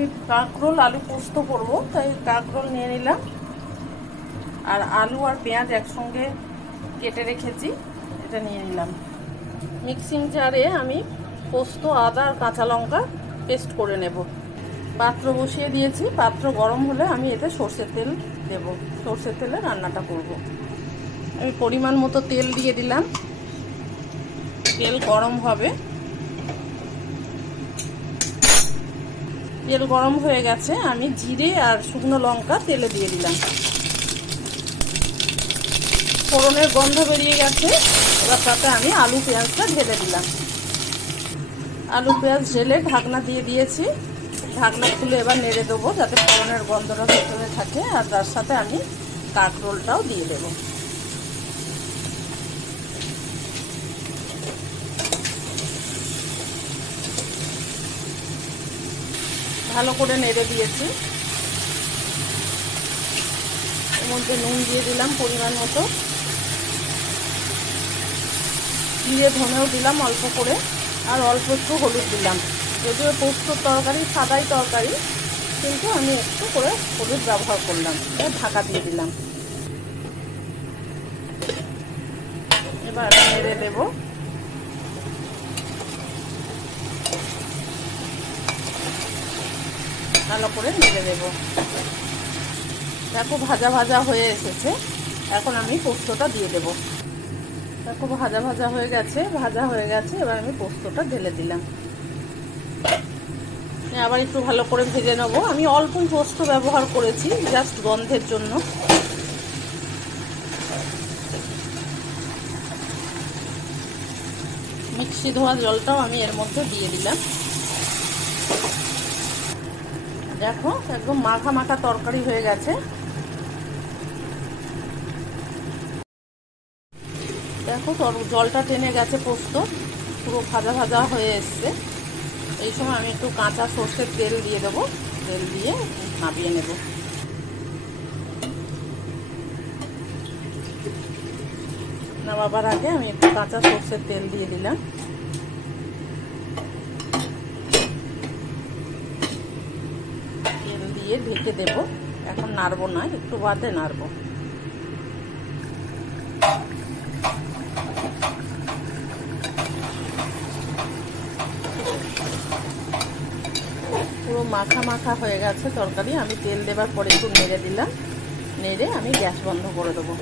আমি কাঁকরোল আলু পোস্ত করব, তাই কাঁকরোল নিয়ে নিলাম আর আলু আর পেঁয়াজ একসঙ্গে কেটে রেখেছি, এটা নিয়ে নিলাম। মিক্সিং জারে আমি পোস্ত, আদা আর কাঁচা লঙ্কা পেস্ট করে নেব। পাত্র বসিয়ে দিয়েছি, পাত্র গরম হলে আমি এতে সর্ষের তেল দেব, সর্ষের তেলে রান্নাটা করব। আমি পরিমাণ মতো তেল দিয়ে দিলাম, তেল গরম হবে। তেল গরম হয়ে গেছে, আমি জিরে আর শুকনো লঙ্কা তেলে দিয়ে দিলাম। ফোড়নের গন্ধ বেরিয়ে গেছে, এবার তাতে আমি আলু পেঁয়াজটা ঢেলে দিলাম। আলু পেঁয়াজ ঢেলে ঢাকনা দিয়ে দিয়েছি, ঢাকনা খুলে এবার নেড়ে দেবো যাতে ফোড়নের গন্ধটা ভেতরে থাকে, আর তার সাথে আমি কাঁকরোলটাও দিয়ে দেবো। ভালো করে নেড়ে দিয়েছি, এর মধ্যে নুন দিয়ে দিলাম পরিমাণ মতো, জিরে ধনেও দিলাম অল্প করে, আর অল্প একটু হলুদ দিলাম। যদিও পোস্তর তরকারি সাদাই তরকারি, কিন্তু আমি একটু করে হলুদ ব্যবহার করলাম। ঢাকা দিয়ে দিলাম, এবার নেড়ে দেব। ভালো করে নেড়ে দেব। দেখো ভাজা ভাজা হয়ে এসেছে, এখন আমি পোস্তটা দিয়ে দেব। দেখো ভাজা ভাজা হয়ে গেছে, ভাজা হয়ে গেছে, এবার আমি পোস্তটা ঢেলে দিলাম। আবার একটু ভালো করে ভেজে নেব। আমি অল্প পোস্ত ব্যবহার করেছি জাস্ট গন্ধের জন্য। মিক্সি ধোয়া জলটাও আমি এর মধ্যে দিয়ে দিলাম। দেখো একদম মাখা মাখা তরকারি হয়ে গেছে। দেখো জলটা টেনে গেছে, পোস্ত পুরো ভাজা ভাজা হয়ে এসছে। এই সময় আমি একটু কাঁচা সর্ষের তেল দিয়ে দেবো, তেল দিয়ে নামিয়ে নেব। নামাবার আগে আমি একটু কাঁচা সর্ষের তেল দিয়ে দিলাম। তেল দিয়ে ঢেকে দেব, এখন নাড়বো না, একটু বাদে নাড়বো। পুরো মাখা মাখা হয়ে গেছে তরকারি। আমি তেল দেবার পরে একটু নেড়ে দিলাম, নেড়ে আমি গ্যাস বন্ধ করে দেবো।